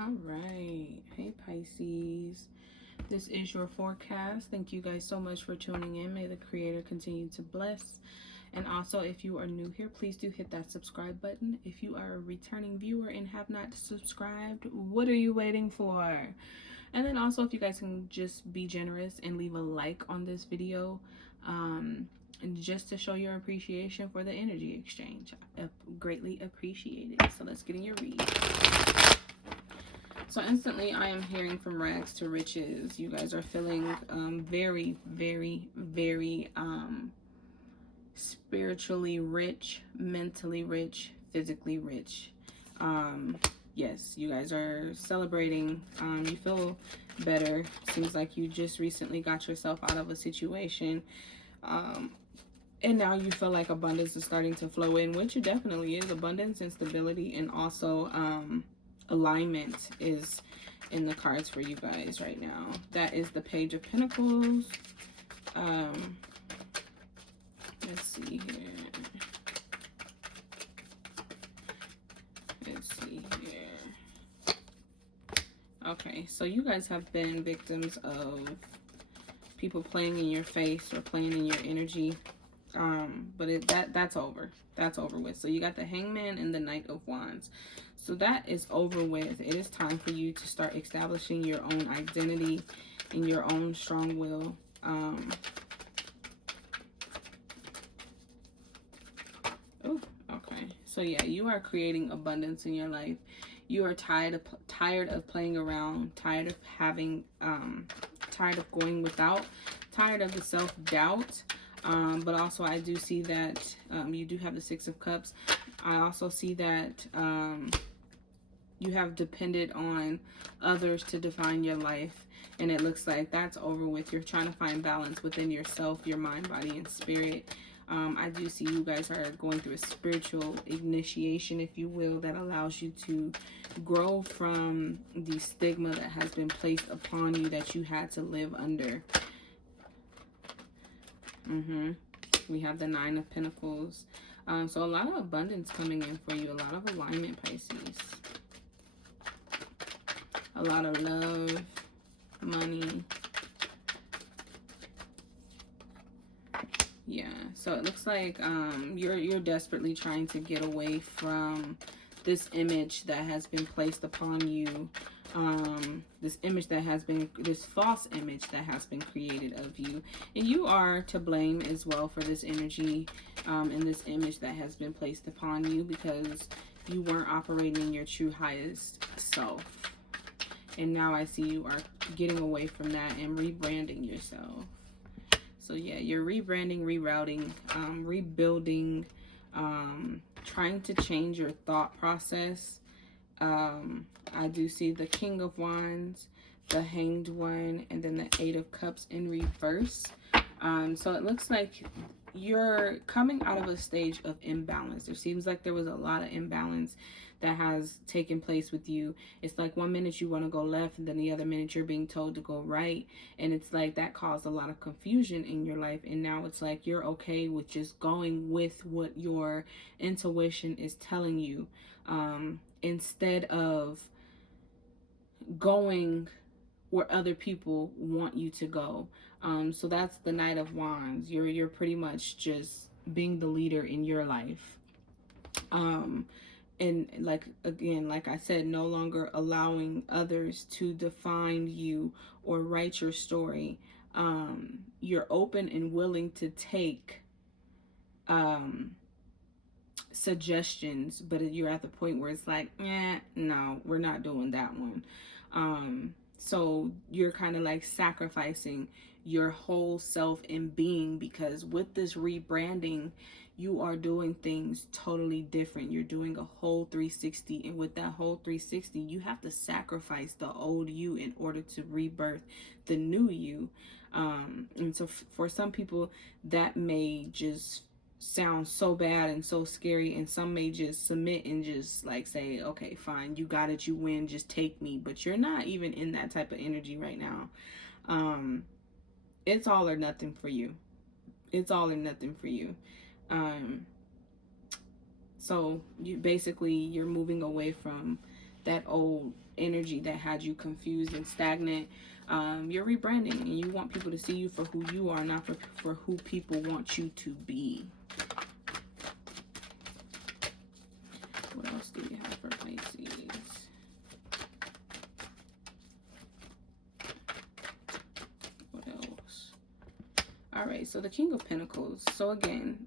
All right. Hey, Pisces. This is your forecast. Thank you guys so much for tuning in. May the Creator continue to bless. And also, if you are new here, please do hit that subscribe button. If you are a returning viewer and have not subscribed, what are you waiting for? And then also, if you guys can just be generous and leave a like on this video, and just to show your appreciation for the energy exchange. I greatly appreciate it. So let's get in your read. So instantly I am hearing from rags to riches. You guys are feeling very, very, very spiritually rich, mentally rich, physically rich. Yes, you guys are celebrating. You feel better. Seems like you just recently got yourself out of a situation. And now you feel like abundance is starting to flow in, which it definitely is. Abundance and stability, and also alignment is in the cards for you guys right now. That is the Page of Pentacles. Let's see here. Let's see here. Okay, so you guys have been victims of people playing in your face or playing in your energy. But that's over. That's over with. So you got the Hangman and the Knight of Wands. So that is over with. It is time for you to start establishing your own identity and your own strong will. Oh, okay. So yeah, you are creating abundance in your life. You are tired of playing around, tired of having, tired of going without, tired of the self-doubt. But also I do see that you do have the Six of Cups. I also see that you have depended on others to define your life, and it looks like that's over with. You're trying to find balance within yourself, your mind, body, and spirit. I do see you guys are going through a spiritual initiation, if you will, that allows you to grow from the stigma that has been placed upon you that you had to live under. We have the Nine of Pentacles. So a lot of abundance coming in for you. A lot of alignment, Pisces. A lot of love, money. Yeah, so it looks like you're desperately trying to get away from this image that has been placed upon you. This false image that has been created of you, and you are to blame as well for this energy and this image that has been placed upon you, because you weren't operating in your true highest self. And now I see you are getting away from that and rebranding yourself. So yeah, you're rebranding, rerouting, rebuilding, trying to change your thought process. I do see the King of Wands, the Hanged One, and then the Eight of Cups in reverse. So it looks like you're coming out of a stage of imbalance. There seems like there was a lot of imbalance that has taken place with you. It's like one minute you want to go left, and then the other minute you're being told to go right. And it's like that caused a lot of confusion in your life. And now it's like you're okay with just going with what your intuition is telling you, instead of going where other people want you to go. So that's the Knight of Wands. You're pretty much just being the leader in your life. And like I said, no longer allowing others to define you or write your story. You're open and willing to take suggestions, but you're at the point where it's like, no, we're not doing that one. So you're kind of like sacrificing your whole self and being, because with this rebranding, you are doing things totally different. You're doing a whole 360, and with that whole 360, you have to sacrifice the old you in order to rebirth the new you. And so for some people, that may just sound so bad and so scary, and some may just submit and just like say, okay, fine, you got it, you win, just take me. But you're not even in that type of energy right now. It's all or nothing for you. It's all or nothing for you. So you're moving away from that old energy that had you confused and stagnant. You're rebranding, and you want people to see you for who you are, not for who people want you to be. What else do we have for Pisces? What else? All right, so the King of Pentacles. So again,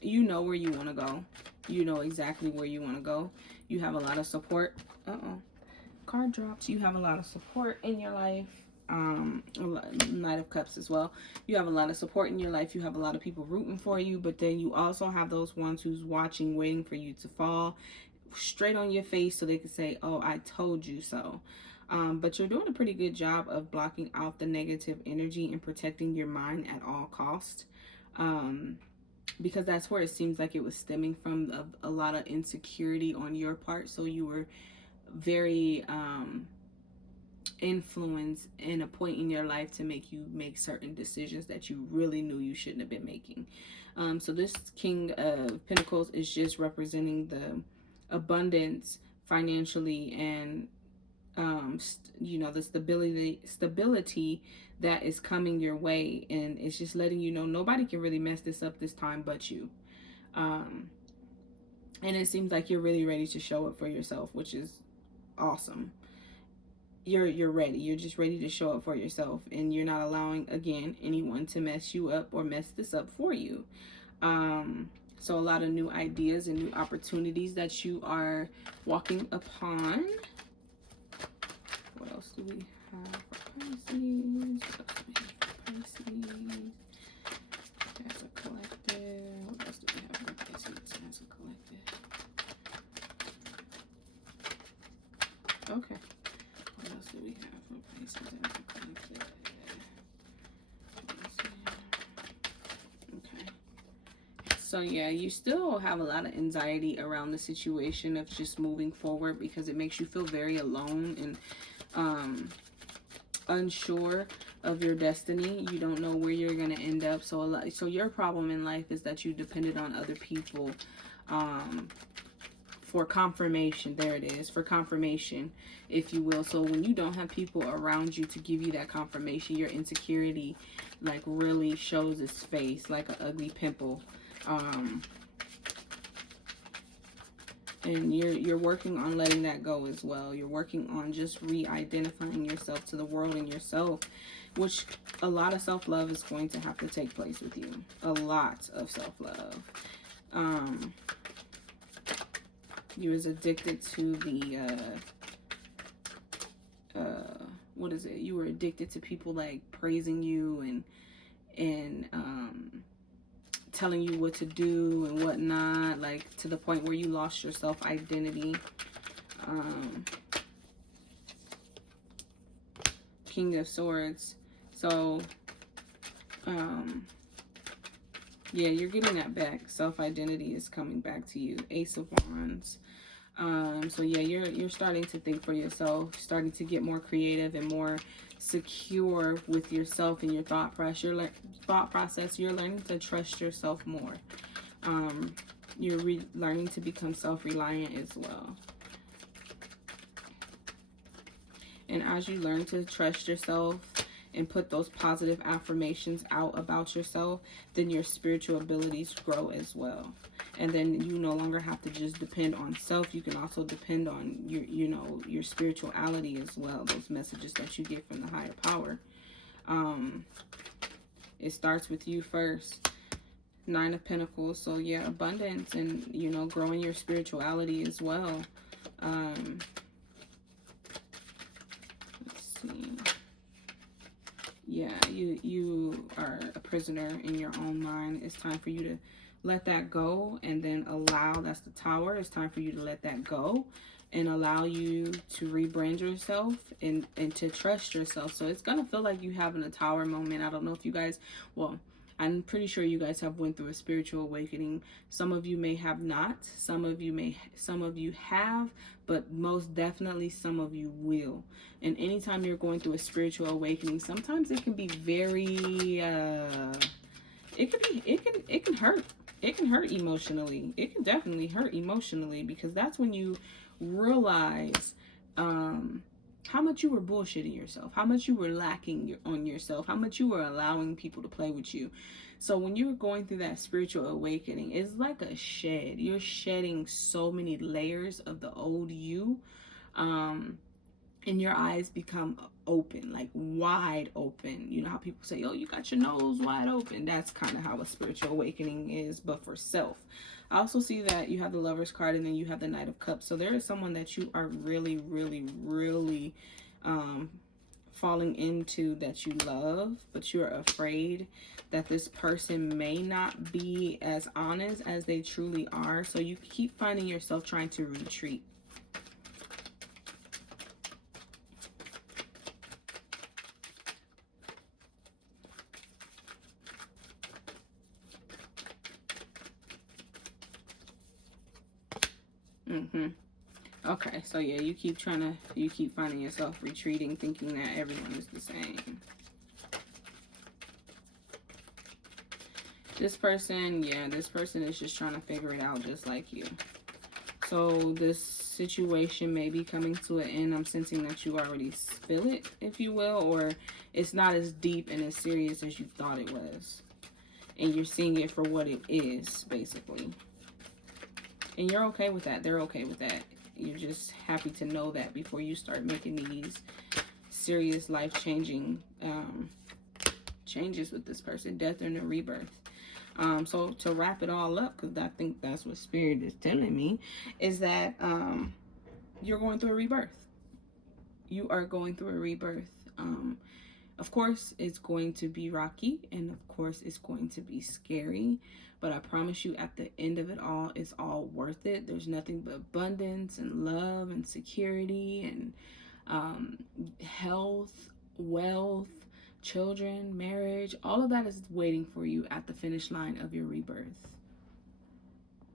you know where you want to go. You know exactly where you want to go. You have a lot of support. Card drops. You have a lot of support in your life. Knight of Cups as well. You have a lot of support in your life. You have a lot of people rooting for you, but then you also have those ones who's watching, waiting for you to fall straight on your face so they can say, oh, I told you so. But you're doing a pretty good job of blocking out the negative energy and protecting your mind at all costs. Because that's where it seems like it was stemming from, a lot of insecurity on your part. So you were very influenced in a point in your life to make you make certain decisions that you really knew you shouldn't have been making. So this King of Pentacles is just representing the abundance financially and the stability that is coming your way, and it's just letting you know nobody can really mess this up this time but you. And it seems like you're really ready to show up for yourself, which is awesome. You're ready. You're just ready to show up for yourself, and you're not allowing, again, anyone to mess you up or mess this up for you. So a lot of new ideas and new opportunities that you are walking upon. What else do we have for Pisces? As a collective. What else do we have for Pisces as a collective? Okay. What else do we have for Pisces as a collective? Okay. So yeah, you still have a lot of anxiety around the situation of just moving forward, because it makes you feel very alone and unsure of your destiny. You don't know where you're going to end up. So your problem in life is that you depended on other people for confirmation. There it is, for confirmation, if you will. So when you don't have people around you to give you that confirmation, your insecurity like really shows its face like an ugly pimple. And you're working on letting that go as well. You're working on just re-identifying yourself to the world and yourself, which a lot of self-love is going to have to take place with you. A lot of self-love. You was addicted to the what is it? You were addicted to people like praising you and telling you what to do and whatnot, like to the point where you lost your self-identity. King of Swords. So yeah, you're getting that back. Self-identity is coming back to you. Ace of Wands. So yeah, you're starting to think for yourself, starting to get more creative and more secure with yourself and your thought process. You're learning to trust yourself more. You're learning to become self-reliant as well. And as you learn to trust yourself and put those positive affirmations out about yourself, then your spiritual abilities grow as well. And then you no longer have to just depend on self. You can also depend on your spirituality as well. Those messages that you get from the higher power. It starts with you first. Nine of Pentacles. So yeah, abundance and, growing your spirituality as well. Let's see. Yeah, you are a prisoner in your own mind. It's time for you to let that go and then allow, that's the Tower. It's time for you to let that go and allow you to rebrand yourself and to trust yourself. So it's going to feel like you having a Tower moment. I don't know if you guys, well, I'm pretty sure you guys have went through a spiritual awakening. Some of you may have not. Some of you have, but most definitely some of you will. And anytime you're going through a spiritual awakening, sometimes it can be very, it can hurt. It can hurt emotionally. It can definitely hurt emotionally, because that's when you realize how much you were bullshitting yourself, how much you were lacking on yourself, how much you were allowing people to play with you. So when you're going through that spiritual awakening, it's like a shed. You're shedding so many layers of the old you. And your eyes become open, like wide open. You know how people say, oh, you got your nose wide open? That's kind of how a spiritual awakening is, but for self. I also see that you have the Lover's card, and then you have the Knight of Cups. So there is someone that you are really, really, really falling into, that you love, but you're afraid that this person may not be as honest as they truly are. So you keep finding yourself trying to retreat. Okay, so yeah, you keep finding yourself retreating, thinking that everyone is the same. This person, yeah, this person is just trying to figure it out just like you. So this situation may be coming to an end. I'm sensing that you already feel it, if you will, or it's not as deep and as serious as you thought it was. And you're seeing it for what it is, basically. And you're okay with that. They're okay with that. You're just happy to know that before you start making these serious life-changing changes with this person. Death and a rebirth. So to wrap it all up, because I think that's what Spirit is telling me, is that you're going through a rebirth. You are going through a rebirth. Of course, it's going to be rocky, and of course, it's going to be scary. But I promise you, at the end of it all, it's all worth it. There's nothing but abundance and love and security and health, wealth, children, marriage. All of that is waiting for you at the finish line of your rebirth.